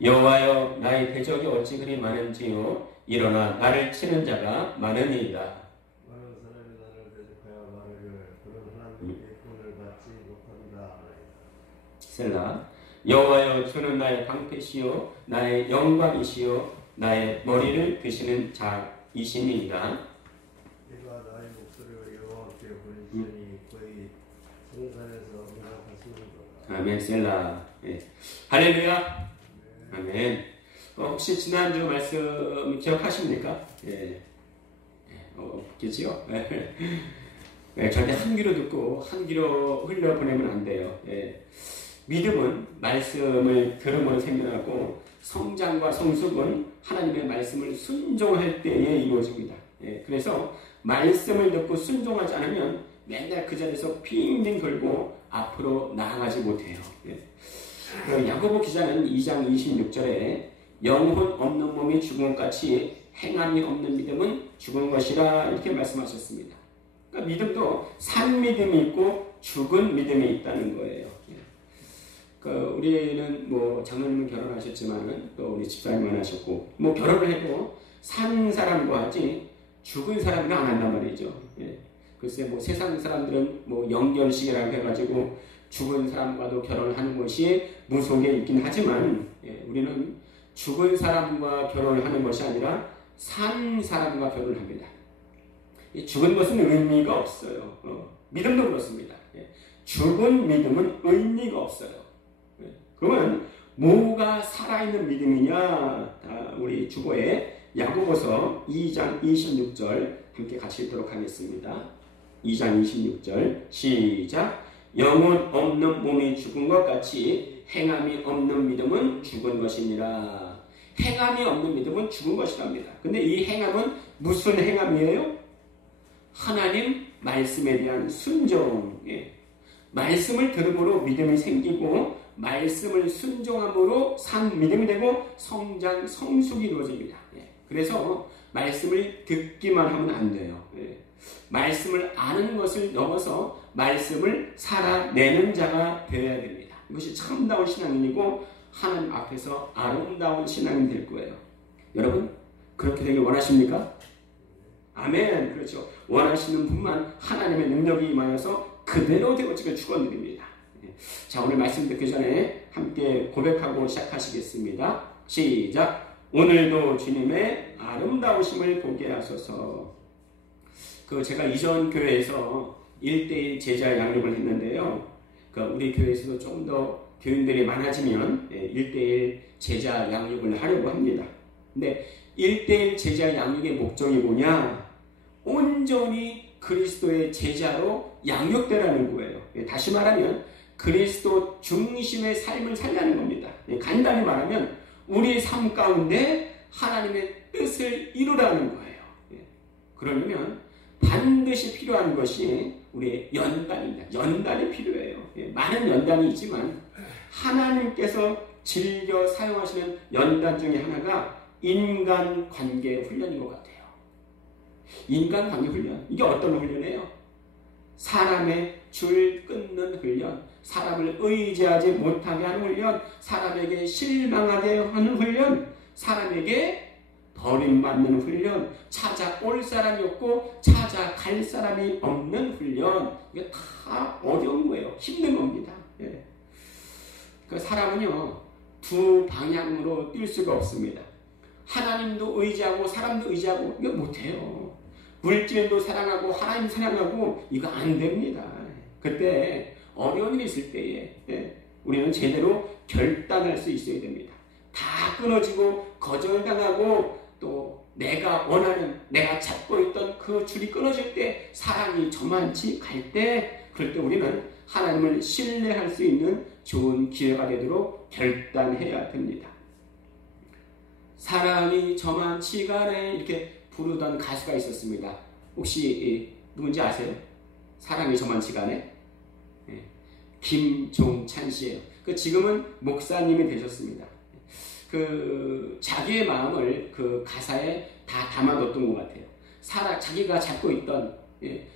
여호와여 나의 대적이 어찌 그리 많은지요. 일어나 나를 치는 자가 많으니이다. 많은 사람이 나를 대적하여 말하기를 그런 하나님의 구원을 받지 못한다. 셀라. 여호와여 주는 나의 방패시요 나의 영광이시요 나의 머리를 드시는 자이시니이다. 내가 나의 목소리를 여호와께 부르짖으니 거의 성산에서 응답하시는도다. 아멘. 셀라. 예. 할렐루야. 아멘. 혹시 지난주 말씀 기억하십니까? 예. 없겠지요? 예. 절대 한 귀로 듣고 한 귀로 흘려보내면 안 돼요. 예. 믿음은 말씀을 들음으로 생겨나고 성장과 성숙은 하나님의 말씀을 순종할 때에 이루어집니다. 예. 그래서 말씀을 듣고 순종하지 않으면 맨날 그 자리에서 빙빙 돌고 앞으로 나아가지 못해요. 예. 야고보 기자는 2장 26절에 영혼 없는 몸이 죽은 것같이 행함이 없는 믿음은 죽은 것이라 이렇게 말씀하셨습니다. 그러니까 믿음도 산 믿음이 있고 죽은 믿음이 있다는 거예요. 우리는 장로님은 결혼하셨지만 또 우리 집사님은 하셨고 결혼을 해도 산 사람과 하지 죽은 사람은 안 한단 말이죠. 글쎄 세상 사람들은 영결식이라고 해가지고 죽은 사람과도 결혼하는 것이 무속에 있긴 하지만 우리는 죽은 사람과 결혼을 하는 것이 아니라 산 사람과 결혼을 합니다. 죽은 것은 의미가 없어요. 믿음도 그렇습니다. 죽은 믿음은 의미가 없어요. 그러면 뭐가 살아있는 믿음이냐? 우리 주보에 야고보서 2장 26절 함께 같이 읽도록 하겠습니다. 2장 26절 시작. 영혼 없는 몸이 죽은 것 같이 행함이 없는 믿음은 죽은 것이니라. 행함이 없는 믿음은 죽은 것이랍니다. 근데 이 행함은 무슨 행함이에요? 하나님 말씀에 대한 순종. 말씀을 들음으로 믿음이 생기고 말씀을 순종함으로 산 믿음이 되고 성장, 성숙이 이루어집니다. 그래서 말씀을 듣기만 하면 안 돼요. 말씀을 아는 것을 넘어서 말씀을 살아내는 자가 되어야 됩니다. 이것이 참다운 신앙인이고 하나님 앞에서 아름다운 신앙이 될 거예요. 여러분 그렇게 되길 원하십니까? 아멘. 그렇죠. 원하시는 분만 하나님의 능력이 임하여서 그대로 되어지길 축원드립니다. 자, 오늘 말씀 듣기 전에 함께 고백하고 시작하시겠습니다. 시작. 오늘도 주님의 아름다우심을 보게 하소서. 제가 이전 교회에서 1:1 제자 양육을 했는데요. 우리 교회에서도 좀 더 교인들이 많아지면 1:1 제자 양육을 하려고 합니다. 근데 1:1 제자 양육의 목적이 뭐냐? 온전히 그리스도의 제자로 양육되라는 거예요. 다시 말하면 그리스도 중심의 삶을 살라는 겁니다. 간단히 말하면 우리 삶 가운데 하나님의 뜻을 이루라는 거예요. 그러려면 반드시 필요한 것이 우리의 연단입니다. 연단이 필요해요. 많은 연단이 있지만 하나님께서 즐겨 사용하시는 연단 중에 하나가 인간관계 훈련인 것 같아요. 인간관계 훈련. 이게 어떤 훈련이에요? 사람의 줄 끊는 훈련, 사람을 의지하지 못하게 하는 훈련, 사람에게 실망하게 하는 훈련, 사람에게 버림받는 훈련, 찾아올 사람이 없고 찾아갈 사람이 없는 훈련. 이게 다 어려운 거예요. 힘든 겁니다. 사람은요 두 방향으로 뛸 수가 없습니다. 하나님도 의지하고 사람도 의지하고 이거 못해요. 물질도 사랑하고 하나님 사랑하고 이거 안 됩니다. 그때 어려운 일이 있을 때에 우리는 제대로 결단할 수 있어야 됩니다. 다 끊어지고 거절당하고 또 내가 원하는 내가 찾고 있던 그 줄이 끊어질 때 사랑이 저만치 갈 때 그럴 때 우리는 하나님을 신뢰할 수 있는 좋은 기회가 되도록 결단해야 됩니다. 사랑이 저만치 가네 이렇게 부르던 가수가 있었습니다. 혹시 누군지 아세요? 사랑이 저만치 가네? 김종찬 씨예요. 지금은 목사님이 되셨습니다. 자기의 마음을 그 가사에 다 담아뒀던 것 같아요. 자기가 잡고 있던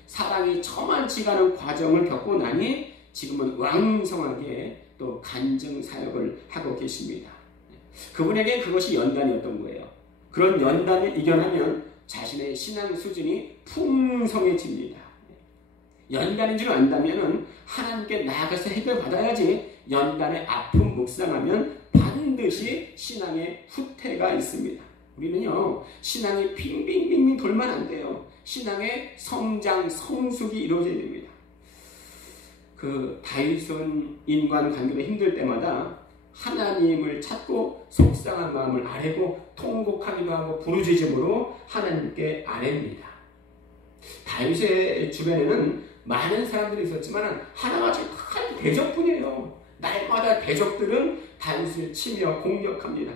사랑이 저만치 가는 과정을 겪고 나니 지금은 왕성하게 또 간증 사역을 하고 계십니다. 그분에게 그것이 연단이었던 거예요. 그런 연단을 이겨내면 자신의 신앙 수준이 풍성해집니다. 연단인 줄 안다면 하나님께 나아가서 해결받아야지 연단의 아픔 묵상하면 반드시 신앙의 후퇴가 있습니다. 우리는요, 신앙이 빙빙빙빙 돌면 안 돼요. 신앙의 성장, 성숙이 이루어져야 됩니다. 다윗은 인간관계가 힘들 때마다 하나님을 찾고 속상한 마음을 아뢰고 통곡하기도 하고 부르짖음으로 하나님께 아뢰입니다. 다윗의 주변에는 많은 사람들이 있었지만 하나같이 큰 대적뿐이에요. 날마다 대적들은 다윗을 치며 공격합니다.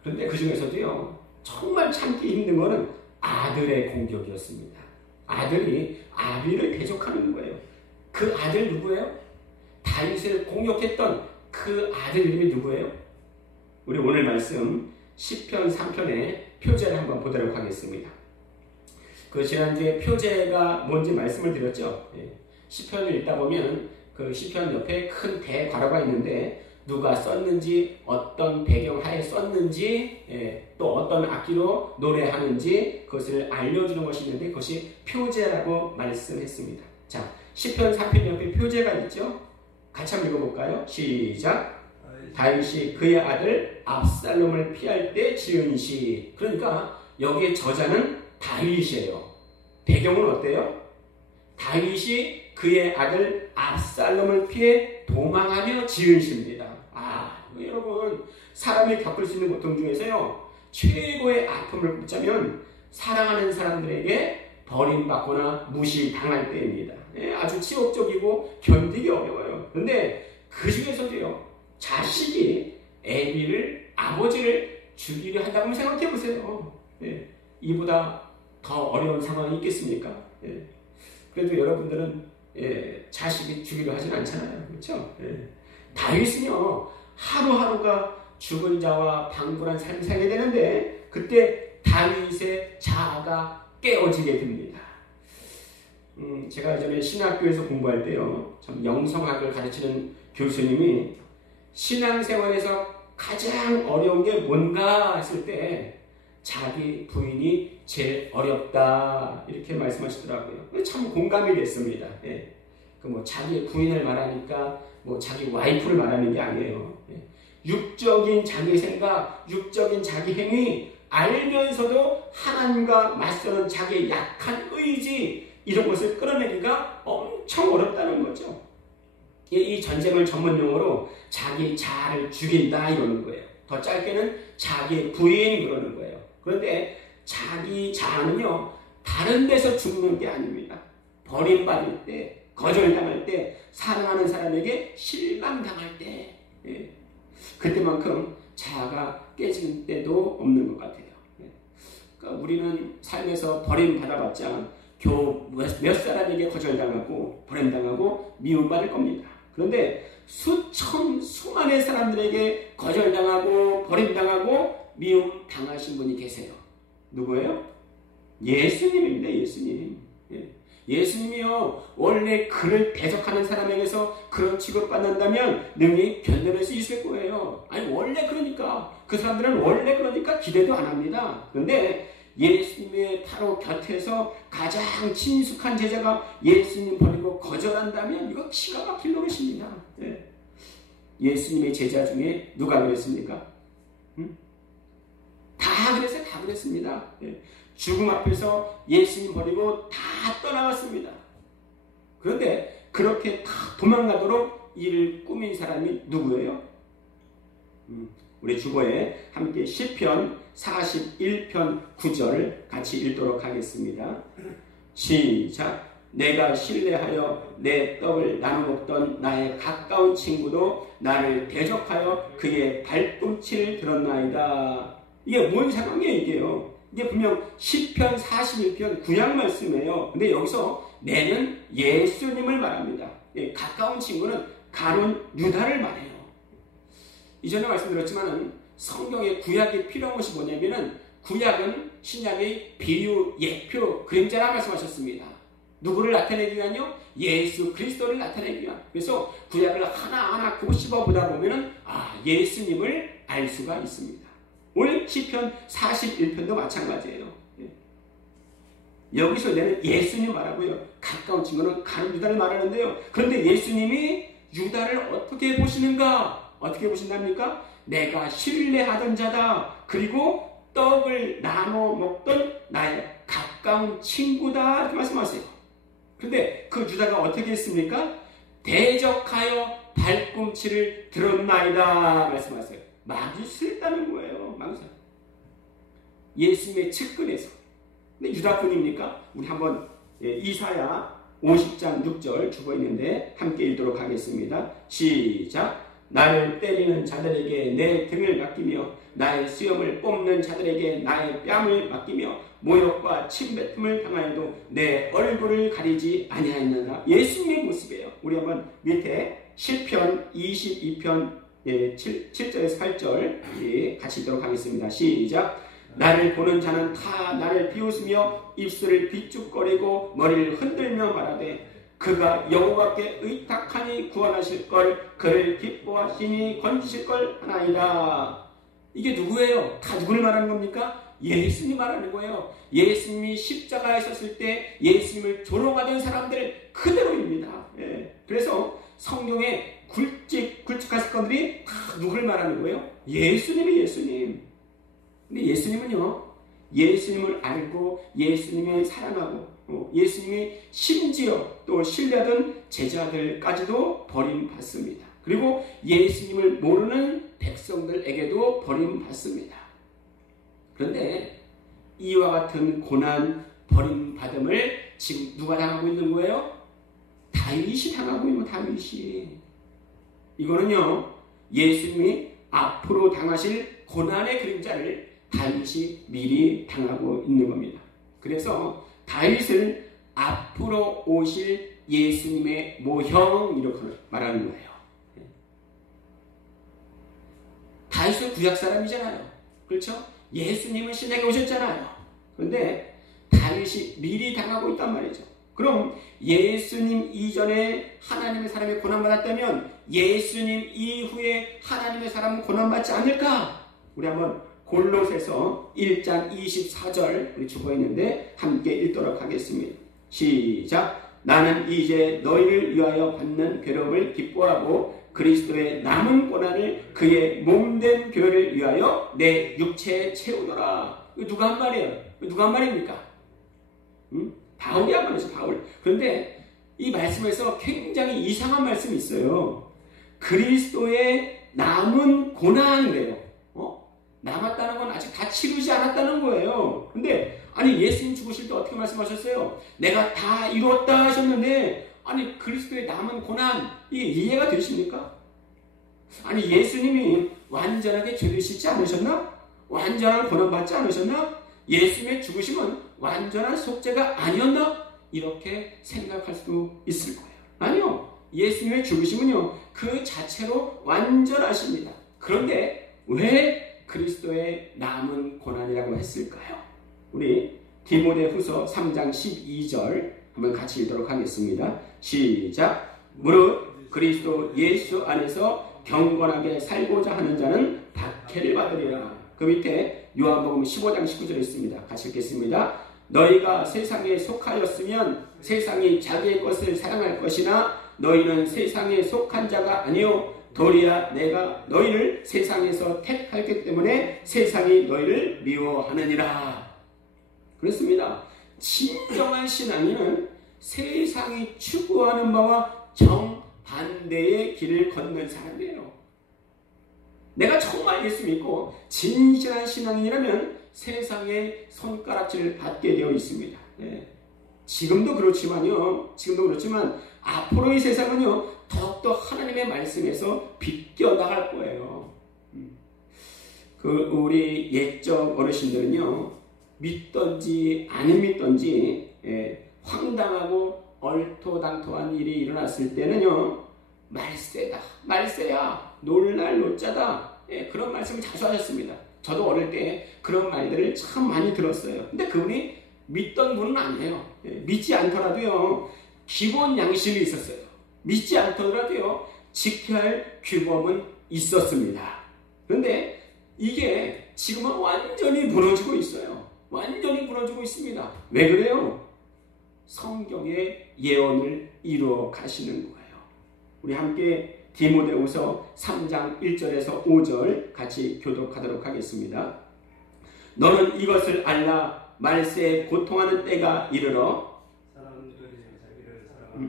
그런데 그 중에서도요, 정말 참기 힘든 것은 아들의 공격이었습니다. 아들이 아비를 대적하는 거예요. 그 아들 누구예요? 다윗을 공격했던 그 아들 이름이 누구예요? 우리 오늘 말씀 시편 3편의 표제를 한번 보도록 하겠습니다. 지난주에 표제가 뭔지 말씀을 드렸죠. 시편을 읽다 보면 그 시편 옆에 큰 대괄호가 있는데 누가 썼는지, 어떤 배경 하에 썼는지, 또 어떤 악기로 노래하는지 그것을 알려주는 것이 있는데 그것이 표제라고 말씀했습니다. 자, 시편 3편 옆에 표제가 있죠. 같이 한번 읽어볼까요? 시작. 다윗이 그의 아들 압살롬을 피할 때 지은 시. 그러니까 여기에 저자는 다윗이에요. 배경은 어때요? 다윗이 그의 아들 압살롬을 피해 도망하며 지은 시입니다. 여러분, 사람이 겪을 수 있는 고통 중에서요, 최고의 아픔을 꼽자면 사랑하는 사람들에게 버림받거나 무시당할 때입니다. 아주 치욕적이고 견디기 어려워요. 그런데 그 중에서도요, 자식이 아버지를 죽이려 한다고 생각해 보세요. 이보다 더 어려운 상황이 있겠습니까? 그래도 여러분들은 자식이 죽이려 하진 않잖아요. 그렇죠? 다윗은요, 하루하루가 죽은 자와 방불한 삶을 살게 되는데 그때 다윗의 자아가 깨어지게 됩니다. 제가 예전에 신학교에서 공부할 때요, 참 영성학을 가르치는 교수님이 신앙생활에서 가장 어려운 게 뭔가 했을 때 자기 부인이 제일 어렵다 이렇게 말씀하시더라고요. 참 공감이 됐습니다. 자기 부인을 말하니까 자기 와이프를 말하는 게 아니에요. 육적인 자기 생각, 육적인 자기 행위 알면서도 하나님과 맞서는 자기의 약한 의지, 이런 것을 끌어내기가 엄청 어렵다는 거죠. 이 전쟁을 전문 용어로 자기 자아를 죽인다 이러는 거예요. 더 짧게는 자기 부인 그러는 거예요. 그런데 자기 자아는요, 다른 데서 죽는 게 아닙니다. 버림받을 때, 거절당할 때, 사랑하는 사람에게 실망당할 때, 그때만큼 자아가 깨진 때도 없는 것 같아요. 그러니까 우리는 삶에서 버림받아봤자 겨우 몇 사람에게 거절당하고 버림당하고 미움받을 겁니다. 그런데 수많은 사람들에게 거절당하고 버림당하고 미움당하신 분이 계세요. 누구예요? 예수님입니다. 예수님. 예수님이요, 원래 그를 대적하는 사람에게서 그런 취급받는다면 능히 견뎌낼 수 있을 거예요. 원래 그러니까, 그 사람들은 원래 그러니까 기대도 안 합니다. 그런데 예수님의 바로 곁에서 가장 친숙한 제자가 예수님 버리고 거절한다면 이거 기가 막힐 노릇입니다. 예수님의 제자 중에 누가 그랬습니까? 다 그랬어요. 다 그랬습니다. 죽음 앞에서 예수님 버리고 다 떠나갔습니다. 그런데 그렇게 다 도망가도록 이를 꾸민 사람이 누구예요? 우리 주보에 함께 시편 41편 9절을 같이 읽도록 하겠습니다. 시작. 내가 신뢰하여 내 떡을 나눠 먹던 나의 가까운 친구도 나를 대적하여 그의 발꿈치를 들었나이다. 이게 뭔 상황이에요, 이게요? 이게 분명 시편 41편 구약 말씀이에요. 근데 여기서 내는 예수님을 말합니다. 가까운 친구는 가룟 유다를 말해요. 이전에 말씀드렸지만 성경에 구약이 필요한 것이 뭐냐면은 구약은 신약의 비유, 예표, 그림자라 말씀하셨습니다. 누구를 나타내기 위하여? 예수 그리스도를 나타내기 위한. 그래서 구약을 하나하나 곱씹어 보다 보면은 예수님을 알 수가 있습니다. 오늘 시편 41편도 마찬가지예요. 여기서 내는 예수님 말하고요. 가까운 친구는 가는 유다를 말하는데요. 그런데 예수님이 유다를 어떻게 보시는가? 어떻게 보신답니까? 내가 신뢰하던 자다. 그리고 떡을 나눠 먹던 나의 가까운 친구다. 이렇게 말씀하세요. 그런데 그 유다가 어떻게 했습니까? 대적하여 발꿈치를 들었나이다. 말씀하세요. 마귀스했다는 거예요. 마귀스. 예수님의 측근에서. 근데 유다뿐입니까? 우리 한번 이사야 50장 6절 주고 있는데 함께 읽도록 하겠습니다. 시작. 나를 때리는 자들에게 내 등을 맡기며 나의 수염을 뽑는 자들에게 나의 뺨을 맡기며 모욕과 침뱉음을 당하여도 내 얼굴을 가리지 아니하였느니라. 예수님의 모습이에요. 우리 한번 밑에 시편 22편 7절에서 8절 같이 읽도록 하겠습니다. 시작. 나를 보는 자는 다 나를 비웃으며 입술을 비죽거리고 머리를 흔들며 말하되 그가 여호와께 의탁하니 구원하실 걸 그를 기뻐하시니 건지실 걸 하나이다. 이게 누구예요? 다 누구를 말하는 겁니까? 예수님 말하는 거예요. 예수님이 십자가에 섰을 때 예수님을 조롱하던 사람들 그대로입니다. 그래서 성경에 굵직한 사건들이 다 누구를 말하는 거예요? 예수님이 예수님. 근데 예수님은요, 예수님을 알고 예수님을 사랑하고 예수님이 심지어 또 신뢰하던 제자들까지도 버림받습니다. 그리고 예수님을 모르는 백성들에게도 버림받습니다. 그런데 이와 같은 고난, 버림받음을 지금 누가 당하고 있는 거예요? 다윗이 당하고 있는 거예요. 다윗이. 이거는요, 예수님이 앞으로 당하실 고난의 그림자를 다윗이 미리 당하고 있는 겁니다. 그래서 다윗을 앞으로 오실 예수님의 모형 이렇게 말하는 거예요. 다윗은 구약 사람이잖아요. 그렇죠? 예수님은 신에게 오셨잖아요. 그런데 다윗이 미리 당하고 있단 말이죠. 그럼 예수님 이전에 하나님의 사람이 고난받았다면 예수님 이후에 하나님의 사람은 고난받지 않을까? 우리 한번 골로새서 1장 24절 우리 주고 있는데 함께 읽도록 하겠습니다. 시작. 나는 이제 너희를 위하여 받는 괴롭을 기뻐하고 그리스도의 남은 고난을 그의 몸된 교회를 위하여 내 육체에 채우노라. 이거 누가 한 말이에요? 누가 한 말입니까? 바울이 한 말이죠. 바울. 그런데 이 말씀에서 굉장히 이상한 말씀이 있어요. 그리스도의 남은 고난이래요. 남았다는 건 아직 다 치르지 않았다는 거예요. 근데 아니 예수님 죽으실 때 어떻게 말씀하셨어요? 내가 다 이루었다 하셨는데 아니 그리스도의 남은 고난 이게 이해가 되십니까? 아니 예수님이 완전하게 죄를 씻지 않으셨나? 완전한 고난 받지 않으셨나? 예수님의 죽으심은 완전한 속죄가 아니었나? 이렇게 생각할 수도 있을 거예요. 아니요. 예수님의 죽으심은요 그 자체로 완전하십니다. 그런데 왜 그리스도의 남은 고난이라고 했을까요? 우리 디모데후서 3장 12절 한번 같이 읽도록 하겠습니다. 시작. 무릇 그리스도 예수 안에서 경건하게 살고자 하는 자는 박해를 받으리라. 그 밑에 요한복음 15장 19절에 있습니다. 같이 읽겠습니다. 너희가 세상에 속하였으면 세상이 자기의 것을 사랑할 것이나 너희는 세상에 속한 자가 아니요 도리야 내가 너희를 세상에서 택하였기 때문에 세상이 너희를 미워하느니라. 그렇습니다. 진정한 신앙인은 세상이 추구하는 바와 정반대의 길을 걷는 사람이에요. 내가 정말 예수 믿고 진실한 신앙인이라면 세상의 손가락질을 받게 되어 있습니다. 지금도 그렇지만 앞으로의 세상은요 더욱더 하나님의 말씀에서 비껴나갈 거예요. 우리 옛적 어르신들은요 믿던지 안 믿던지 황당하고 얼토당토한 일이 일어났을 때는요 말세야 놀랄 노자다 그런 말씀을 자주 하셨습니다. 저도 어릴 때 그런 말들을 참 많이 들었어요. 근데 그분이 믿던 분은 아니에요. 믿지 않더라도요, 기본 양심이 있었어요. 믿지 않더라도요, 지켜야 할 규범은 있었습니다. 그런데 이게 지금은 완전히 무너지고 있어요. 완전히 무너지고 있습니다. 왜 그래요? 성경의 예언을 이루어 가시는 거예요. 우리 함께 디모데후서 3장 1절에서 5절 같이 교독하도록 하겠습니다. 너는 이것을 알라. 말세에 고통하는 때가 이르러 사람들이 자기를 사랑하며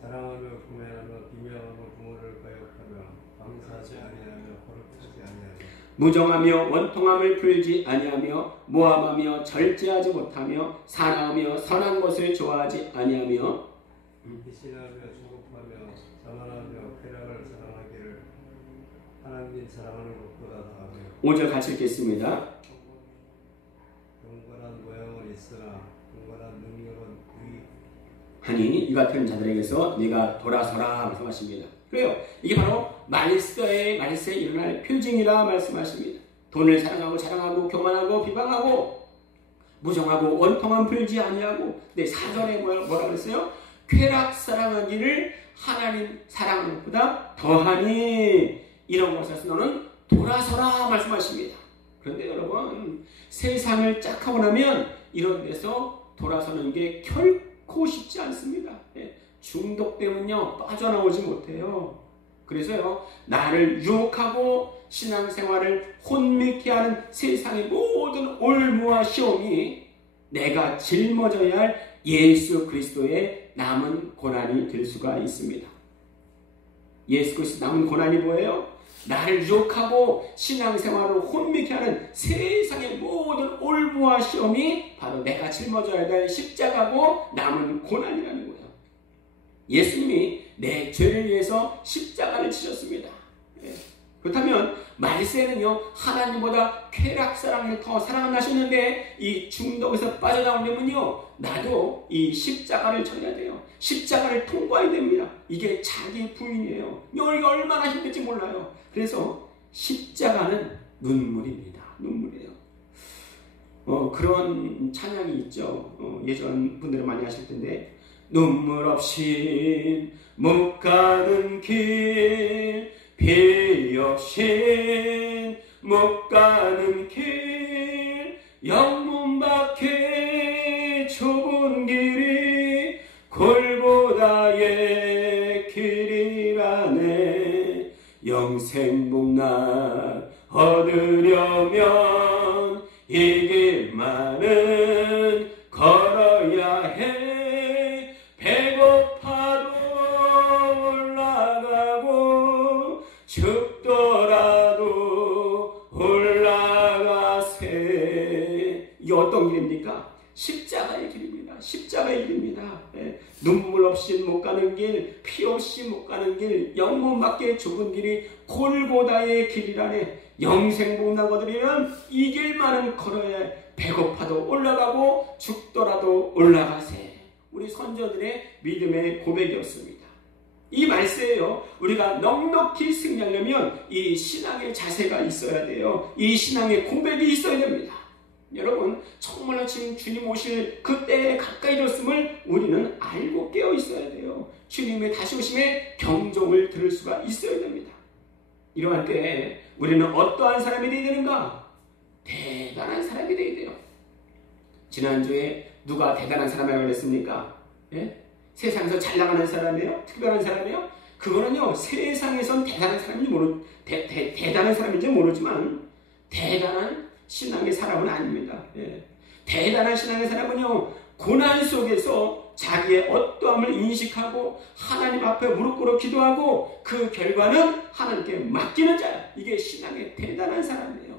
사랑하며 구매하며 비명하며 부모를 가욕하며 감사하지 아니하며 거룩하지 아니하며 무정하며 원통함을 풀지 아니하며 모함하며 절제하지 못하며 사랑하며 선한 것을 좋아하지 아니하며 비신하며 조급하며 자만하며 쾌락을 사랑하기를 하나님 사랑하는 것보다 다하며 5절 같이 읽겠습니다. 경건한 모양은 있으나 경건한 능력은 하니 이 같은 자들에게서 네가 돌아서라 말씀하십니다. 그래요. 이게 바로 말세에 일어날 표징이라 말씀하십니다. 돈을 사랑하고 자랑하고 교만하고 비방하고 무정하고 원통함 풀지 아니하고, 네, 사전에 뭐라 그랬어요? 쾌락 사랑하기를 하나님 사랑하는 것보다 더하니, 이런 것에서 너는 돌아서라 말씀하십니다. 그런데 여러분, 세상을 짝 하고 나면 이런 데서 돌아서는 게 결코 쉽지 않습니다. 중독되면요, 빠져나오지 못해요. 그래서요, 나를 유혹하고 신앙생활을 혼미케 하는 세상의 모든 올무와 시험이 내가 짊어져야 할 예수 그리스도의 남은 고난이 될 수가 있습니다. 예수 그리스도 남은 고난이 뭐예요? 나를 유혹하고 신앙생활을 혼미케 하는 세상의 모든 올무와 시험이 바로 내가 짊어져야 될 십자가고 남은 고난이라는 거예요. 예수님이 내 죄를 위해서 십자가를 지셨습니다. 그렇다면 말세는요, 하나님보다 쾌락사랑을 더 사랑하시는데 이 중독에서 빠져나오려면요, 나도 이 십자가를 져야 돼요. 십자가를 통과해야 됩니다. 이게 자기 부인이에요. 이게 얼마나 힘들지 몰라요. 그래서 십자가는 눈물입니다. 눈물이에요. 그런 찬양이 있죠. 예전 분들은 많이 하실 텐데, 눈물 없인 못 가는 길, 비 없인 못 가는 길, 영문 밖에 좁은 길이 골고다의 길이라네. 영생복날 얻으려면 이 길만은 걸어야 해. 배고파도 올라가고 춥더라도 올라가세. 이게 어떤 길입니까? 십자가의 길입니다. 십자가의 길입니다. 눈물 없이 못 가는 길, 피 없이 못 가는 길, 영문 밖에 좁은 길이 골고다의 길이라네. 영생복날 얻으려면 이 길만은 걸어야 해. 배고파도 올라가고 죽더라도 올라가세. 우리 선조들의 믿음의 고백이었습니다. 이 말세에요, 우리가 넉넉히 승리하려면 이 신앙의 자세가 있어야 돼요. 이 신앙의 고백이 있어야 됩니다. 여러분, 정말로 지금 주님 오실 그때에 가까이졌음을 우리는 알고 깨어 있어야 돼요. 주님의 다시 오심에 경종을 들을 수가 있어야 됩니다. 이러한 때에 우리는 어떠한 사람이 되어야 되는가? 대단한 사람이 되어야 돼요. 지난주에 누가 대단한 사람이라고 그랬습니까? 세상에서 잘 나가는 사람이에요? 특별한 사람이에요? 그거는요, 세상에선 대단한 사람인지 대단한 사람인지 모르지만 대단한 신앙의 사람은 아닙니다. 대단한 신앙의 사람은요, 고난 속에서 자기의 어떠함을 인식하고 하나님 앞에 무릎 꿇어 기도하고 그 결과는 하나님께 맡기는 자야. 이게 신앙의 대단한 사람이에요.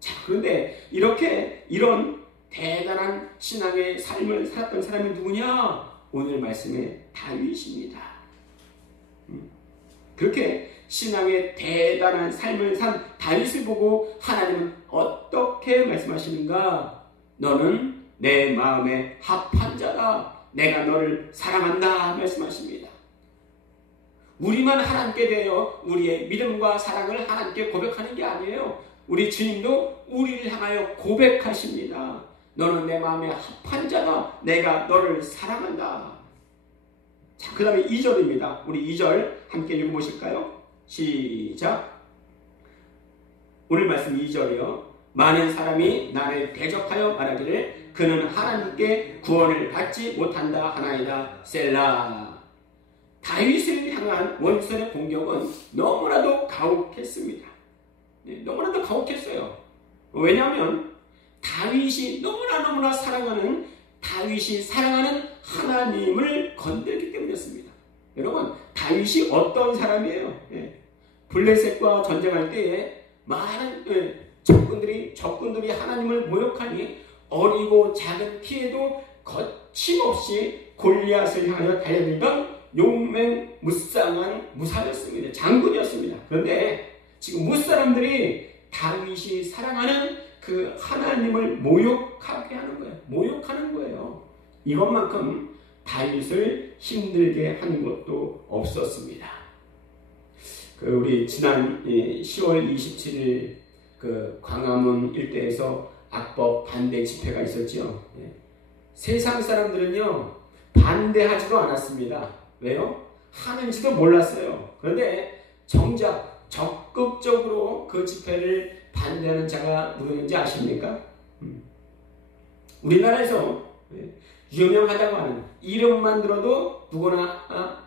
자, 그런데 이런 대단한 신앙의 삶을 살았던 사람이 누구냐? 오늘 말씀의 다윗입니다. 그렇게 신앙의 대단한 삶을 산 다윗을 보고 하나님은 어떻게 말씀하시는가? 너는 내 마음에 합한 자다. 내가 너를 사랑한다 말씀하십니다. 우리만 하나님께 대하여 우리의 믿음과 사랑을 하나님께 고백하는 게 아니에요. 우리 주님도 우리를 향하여 고백하십니다. 너는 내 마음에 합한 자다. 내가 너를 사랑한다. 자, 그 다음에 2절입니다. 우리 2절 함께 읽어보실까요? 시작. 오늘 말씀 2절이요. 많은 사람이 나를 대적하여 말하기를 그는 하나님께 구원을 받지 못한다 하나이다. 셀라. 다윗을 향한 원수의 공격은 너무나도 가혹했습니다. 너무나도 가혹했어요. 왜냐하면 다윗이 너무나 사랑하는 하나님을 건들기 때문이었습니다. 여러분, 다윗이 어떤 사람이에요? 블레셋과 전쟁할 때에 많은 적군들이 하나님을 모욕하니 어리고 작은 키에도 거침없이 골리앗을 향하여 달려들던 용맹무쌍한 무사였습니다. 장군이었습니다. 그런데 지금 무사람들이 다윗이 사랑하는 그 하나님을 모욕하게 하는 거예요. 모욕하는 거예요. 이것만큼 다윗을 힘들게 한 것도 없었습니다. 우리 지난 10월 27일 그 광화문 일대에서 악법 반대 집회가 있었죠. 세상 사람들은요 반대하지도 않았습니다. 왜요? 하는지도 몰랐어요. 그런데 정작 적극적으로 그 집회를 반대하는 자가 누구인지 아십니까? 우리나라에서 유명하다고 하는, 이름만 들어도 누구나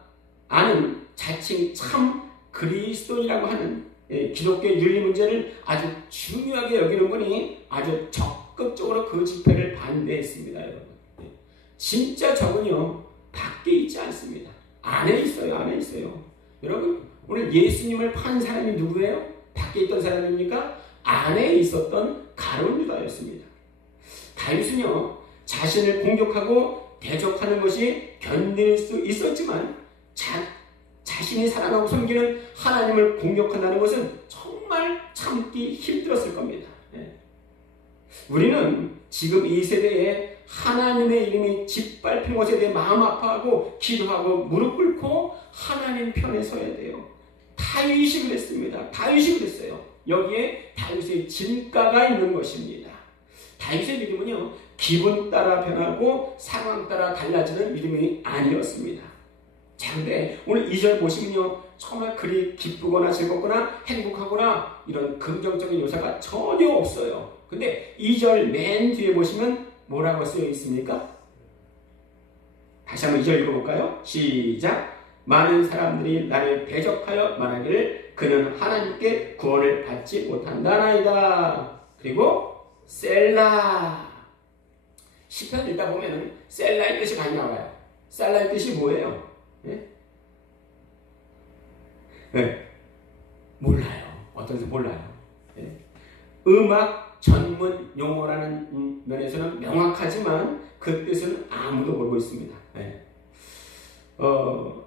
아는 자칭 참 그리스도인이라고 하는 기독교 윤리 문제를 아주 중요하게 여기는 분이 아주 적극적으로 그 집회를 반대했습니다. 여러분, 진짜 저분요 밖에 있지 않습니다. 안에 있어요. 여러분, 오늘 예수님을 판 사람이 누구예요? 밖에 있던 사람입니까? 안에 있었던 가룟 유다였습니다. 다윗은요 자신을 공격하고 대적하는 것이 견딜 수 있었지만 자신이 사랑하고 섬기는 하나님을 공격한다는 것은 정말 참기 힘들었을 겁니다. 우리는 지금 이 세대에 하나님의 이름이 짓밟힌 것에 대해 마음 아파하고 기도하고 무릎 꿇고 하나님 편에 서야 돼요. 다윗이 그랬습니다. 다윗이 그랬어요. 여기에 다윗의 진가가 있는 것입니다. 다윗의 믿음은요 기분 따라 변하고 상황 따라 달라지는 믿음이 아니었습니다. 자, 근데 오늘 2절 보시면요 정말 그리 기쁘거나 즐겁거나 행복하거나 이런 긍정적인 요소가 전혀 없어요. 근데 2절 맨 뒤에 보시면 뭐라고 쓰여 있습니까? 다시 한번 2절 읽어볼까요? 시작. 많은 사람들이 나를 대적하여 말하기를 그는 하나님께 구원을 받지 못한다나이다. 그리고 셀라. 시편 읽다 보면 셀라의 뜻이 많이 나와요. 셀라의 뜻이 뭐예요? 몰라요. 어떤지 몰라요. 음악 전문 용어라는 면에서는 명확하지만 그 뜻은 아무도 모르고 있습니다.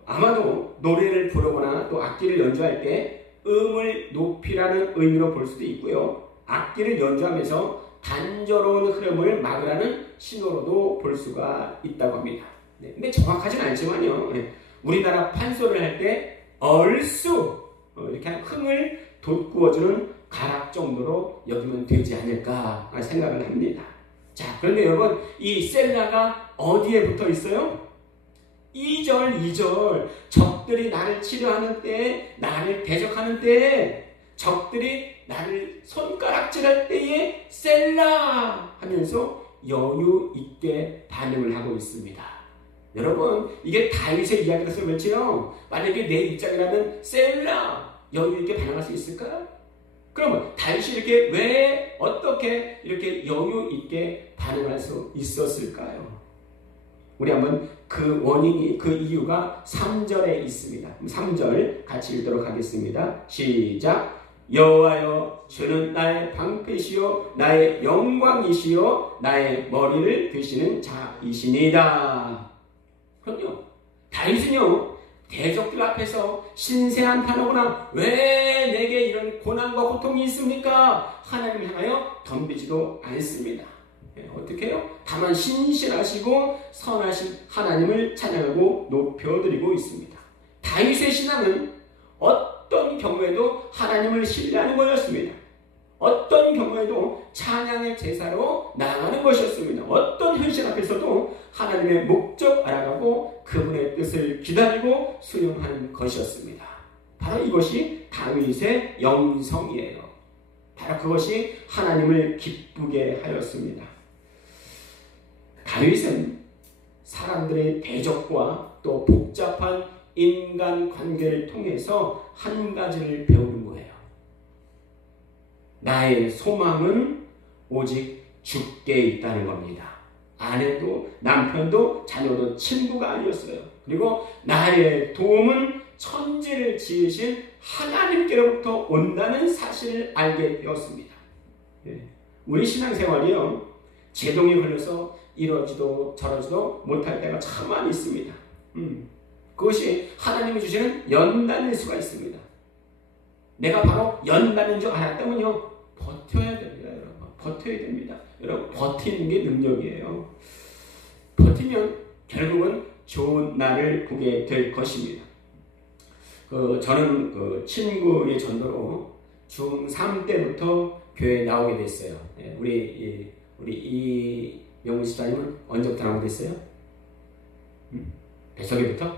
아마도 노래를 부르거나 또 악기를 연주할 때 음을 높이라는 의미로 볼 수도 있고요. 악기를 연주하면서 단조로운 흐름을 막으라는 신호로도 볼 수가 있다고 합니다. 근데 정확하진 않지만요. 우리나라 판소리를 할 때 얼쑤 이렇게 흥을 돋구어주는 가락 정도로 여기면 되지 않을까 생각을 합니다. 자, 그런데 여러분 이 셀라가 어디에 붙어 있어요? 2절 적들이 나를 치료하는 때에, 나를 대적하는 때에, 적들이 나를 손가락질할 때에 셀라 하면서 여유 있게 반응을 하고 있습니다. 여러분 이게 다윗의 이야기라서 그렇지요. 만약에 내 입장이라면 셀라 여유 있게 반응할 수 있을까요? 그러면 다윗이 이렇게 왜 어떻게 이렇게 여유 있게 반응할 수 있었을까요? 우리 한번 그 원인이, 그 이유가 3절에 있습니다. 3절 같이 읽도록 하겠습니다. 시작. 여호와여 주는 나의 방패시요 나의 영광이시요 나의 머리를 드시는 자이시니이다. 그럼요, 다윗은요 대적들 앞에서 신세한탄하거나 왜 내게 이런 고난과 고통이 있습니까? 하나님을 향하여 덤비지도 않습니다. 어떻게 해요? 다만 신실하시고 선하신 하나님을 찬양하고 높여드리고 있습니다. 다윗의 신앙은 어떤 경우에도 하나님을 신뢰하는 거였습니다. 어떤 경우에도 찬양의 제사로 나아가는 것이었습니다. 어떤 현실 앞에서도 하나님의 목적 알아가고 그분의 뜻을 기다리고 수용하는 것이었습니다. 바로 이것이 다윗의 영성이에요. 바로 그것이 하나님을 기쁘게 하였습니다. 다윗은 사람들의 대적과 또 복잡한 인간 관계를 통해서 한 가지를 배우는 거예요. 나의 소망은 오직 주께 있다는 겁니다. 아내도 남편도 자녀도 친구가 아니었어요. 그리고 나의 도움은 천지를 지으신 하나님께로부터 온다는 사실을 알게 되었습니다. 우리 신앙생활이요, 제동이 걸려서 이러지도 저러지도 못할 때가 참 많이 있습니다. 그것이 하나님이 주시는 연단일 수가 있습니다. 내가 바로 연단인 줄 알았다면요, 버텨야 됩니다. 여러분, 버텨야 됩니다. 여러분, 버티는 게 능력이에요. 버티면 결국은 좋은 날을 보게 될 것입니다. 저는 친구의 전도로 중3 때부터 교회에 나오게 됐어요. 우리 이명훈 집사님은 언제부터 나오게 됐어요? 배석이부터?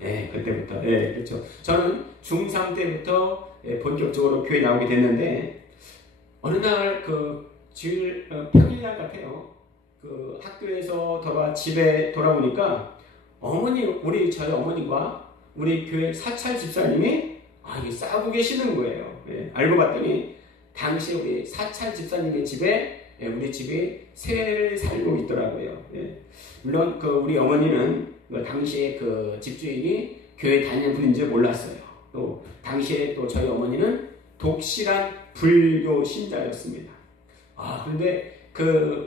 네, 그때부터. 네, 그렇죠. 저는 중3 때부터 본격적으로 교회에 나오게 됐는데, 어느 날 주일 평일날 같아요. 학교에서 집에 돌아오니까 저희 어머니과 우리 교회 사찰 집사님이 이게 싸우고 계시는 거예요. 알고 봤더니 당시 우리 사찰 집사님의 집에 우리 집이 새를 살고 있더라고요. 물론 우리 어머니는 당시에 집주인이 교회 다니는 분인 줄 몰랐어요. 또 당시에 또 저희 어머니는 독실한 불교 신자였습니다. 그런데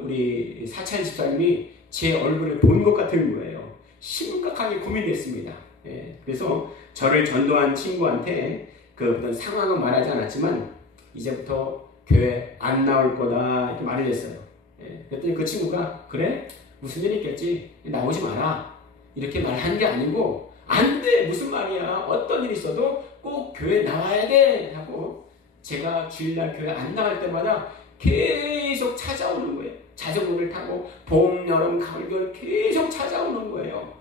우리 사찰 집사님이 제 얼굴을 본 것 같은 거예요. 심각하게 고민됐습니다. 그래서 저를 전도한 친구한테 어떤 상황은 말하지 않았지만 이제부터 교회 안 나올 거다 이렇게 말을 했어요. 그랬더니 그 친구가 그래? 무슨 일이 있겠지? 나오지 마라. 이렇게 말한 게 아니고 안 돼! 무슨 말이야? 어떤 일이 있어도 꼭 교회 나와야 돼! 하고 제가 주일날 교회 안 나갈 때마다 계속 찾아오는 거예요. 자전거를 타고 봄, 여름, 가을, 겨울 계속 찾아오는 거예요.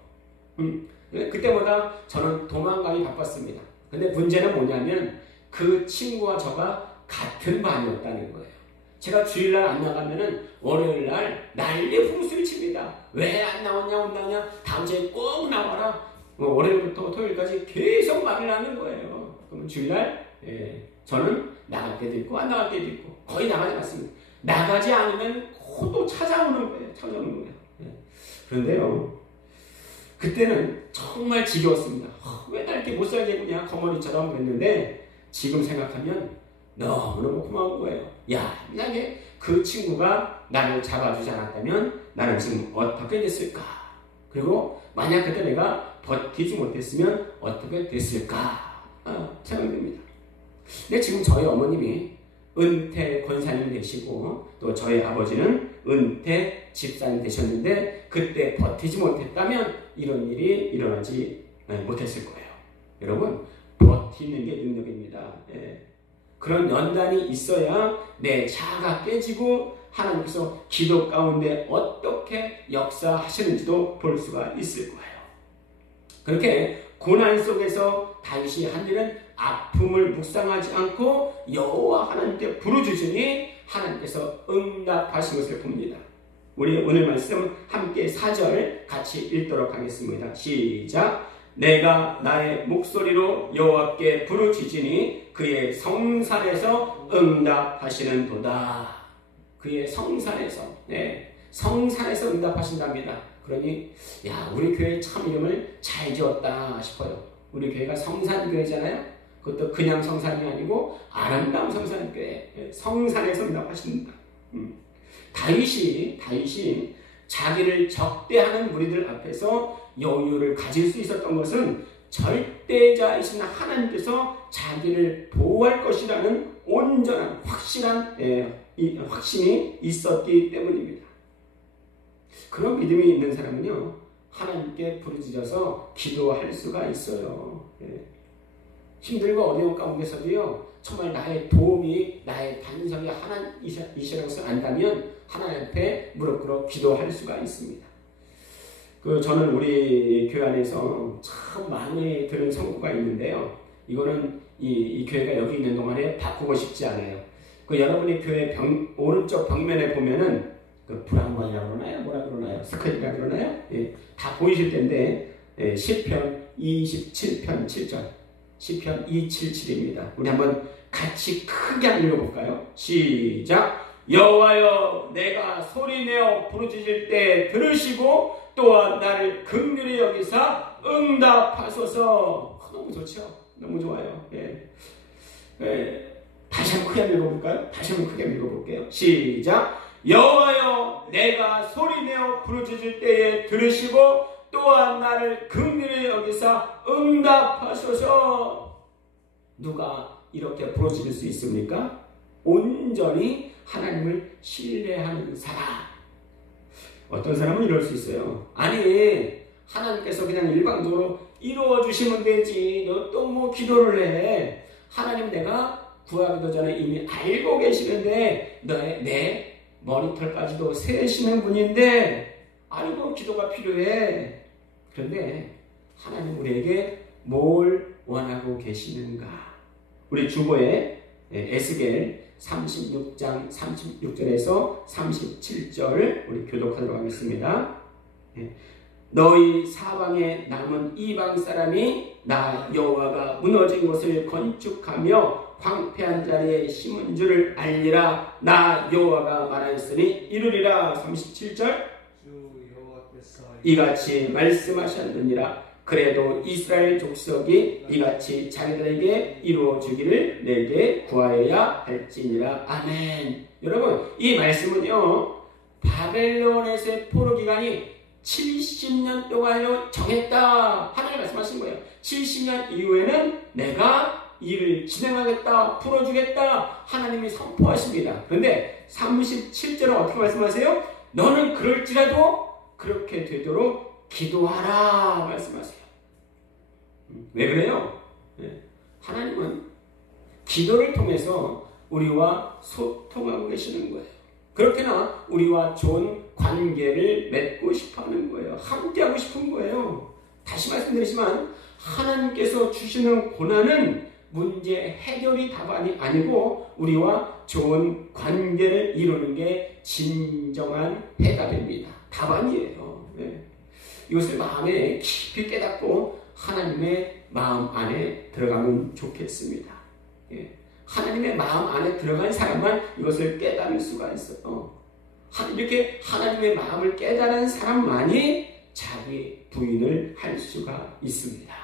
그때마다 저는 도망가기 바빴습니다. 근데 문제는 뭐냐면 그 친구와 저가 같은 반이었다는 거예요. 제가 주일날 안 나가면은 월요일날 난리 부르스를 칩니다. 왜 안 나왔냐, 온다냐, 다음 주에 꼭 나와라. 월요일부터 토요일까지 계속 말을 하는 거예요. 그럼 주일날 저는 나갈 때도 있고 안 나갈 때도 있고 거의 나가지 않습니다. 나가지 않으면 또 찾아오는 거예요. 그런데요, 그때는 정말 지겨웠습니다. 왜 나 이렇게 못 살겠냐, 거머리처럼 그랬는데 지금 생각하면 너무너무 고마운 거예요. 만약에 그 친구가 나를 잡아주지 않았다면 나는 지금 어떻게 됐을까? 그리고 만약 그때 내가 버티지 못했으면 어떻게 됐을까? 생각됩니다. 근데 지금 저희 어머님이 은퇴 권사님이 되시고 또 저희 아버지는 은퇴 집사님 되셨는데 그때 버티지 못했다면 이런 일이 일어나지 못했을 거예요. 여러분, 버티는 게 능력입니다. 그런 연단이 있어야 내 자아가 깨지고 하나님께서 기도 가운데 어떻게 역사하시는지도 볼 수가 있을 거예요. 그렇게 고난 속에서 다윗이 한 일은 아픔을 묵상하지 않고 여호와 하나님께 부르짖으니 하나님께서 응답하신 것을 봅니다. 우리 오늘 말씀 함께 4절 같이 읽도록 하겠습니다. 시작. 내가 나의 목소리로 여호와께 부르짖으니 그의 성산에서 응답하시는도다. 그의 성산에서, 성산에서 응답하신답니다. 그러니 우리 교회 참 이름을 잘 지었다 싶어요. 우리 교회가 성산교회잖아요. 그것도 그냥 성산이 아니고 아름다운 성산교회. 성산에서 응답하신다. 다윗이 자기를 적대하는 무리들 앞에서 여유를 가질 수 있었던 것은 절대자이신 하나님께서 자기를 보호할 것이라는 온전한 확실한 확신이 있었기 때문입니다. 그런 믿음이 있는 사람은요, 하나님께 부르짖어서 기도할 수가 있어요. 힘들고 어려운 가운데서도요, 정말 나의 도움이 나의 반석이 하나님이시라는 것을 안다면 하나님 앞에 무릎 꿇어 기도할 수가 있습니다. 저는 우리 교회 안에서 참 마음에 드는 성구가 있는데요. 이거는 이 교회가 여기 있는 동안에 바꾸고 싶지 않아요. 여러분의 교회 오른쪽 벽면에 보면은 불안관이라고 그러나요? 뭐라 그러나요? 스크린이라고 그러나요? 예, 다 보이실 텐데 시편 27편 7절 시편 277입니다. 우리 한번 같이 크게 한번 읽어볼까요? 시작! 여호와여 내가 소리내어 부르짖을 때 들으시고 또한 나를 긍휼히 여기사 응답하소서. 너무 좋죠? 너무 좋아요. 다시 한번 크게 읽어볼까요? 다시 한번 크게 읽어볼게요. 시작! 여호와여 내가 소리내어 부르짖을 때에 들으시고 또한 나를 긍휼히 여기사 응답하소서. 누가 이렇게 부르짖을 수 있습니까? 온전히 하나님을 신뢰하는 사람. 어떤 사람은 이럴 수 있어요. 아니 하나님께서 그냥 일방적으로 이루어 주시면 되지 너 또 뭐 기도를 해. 하나님 내가 구하기도 전에 이미 알고 계시는데 내 머리털까지도 세시는 분인데 아이고 기도가 필요해. 그런데 하나님 우리에게 뭘 원하고 계시는가? 우리 주보에 에스겔 36장 36절에서 37절 우리 교독하도록 하겠습니다. 너희 사방에 남은 이방 사람이 나 여호와가 무너진 곳을 건축하며 황폐한 자리에 심은 줄을 알리라. 나 여호와가 말하였으니 이루리라. 37절 이같이 말씀하셨느니라. 그래도 이스라엘 족속이 이같이 자기들에게 이루어주기를 내게 구하여야 할지니라. 아멘. 여러분 이 말씀은요 바벨론에서의 포로 기간이 70년 동안을 정했다. 하나님 말씀하신 거예요. 70년 이후에는 내가 일을 진행하겠다. 풀어주겠다. 하나님이 선포하십니다. 그런데 37절은 어떻게 말씀하세요? 너는 그럴지라도 그렇게 되도록 기도하라 말씀하세요. 왜 그래요? 하나님은 기도를 통해서 우리와 소통하고 계시는 거예요. 그렇게나 우리와 좋은 관계를 맺고 싶어하는 거예요. 함께하고 싶은 거예요. 다시 말씀드리지만 하나님께서 주시는 고난은 문제 해결이 답안이 아니고 우리와 좋은 관계를 이루는 게 진정한 해답입니다. 답안이에요. 이것을 마음에 깊이 깨닫고 하나님의 마음 안에 들어가면 좋겠습니다. 하나님의 마음 안에 들어간 사람만 이것을 깨달을 수가 있어요. 이렇게 하나님의 마음을 깨달은 사람만이 자기 부인을 할 수가 있습니다.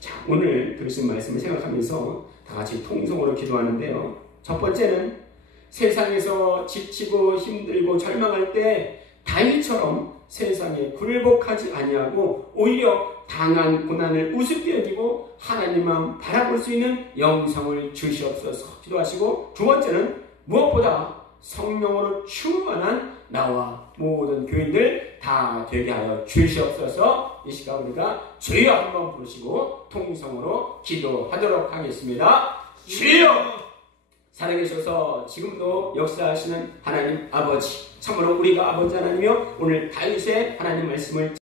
자, 오늘 들으신 말씀을 생각하면서 다 같이 통성으로 기도하는데요. 첫 번째는 세상에서 지치고 힘들고 절망할 때 다윗처럼 세상에 굴복하지 아니하고 오히려 당한 고난을 우습게 여기고 하나님만 바라볼 수 있는 영성을 주시옵소서 기도하시고, 두 번째는 무엇보다 성령으로 충만한 나와 모든 교인들 다 되게 하여 주시옵소서. 이 시간 우리가 주여 한번 부르시고 통성으로 기도하도록 하겠습니다. 주여! 살아계셔서 지금도 역사하시는 하나님 아버지, 참으로 우리가 아버지 하나님이여 오늘 다윗의 하나님 말씀을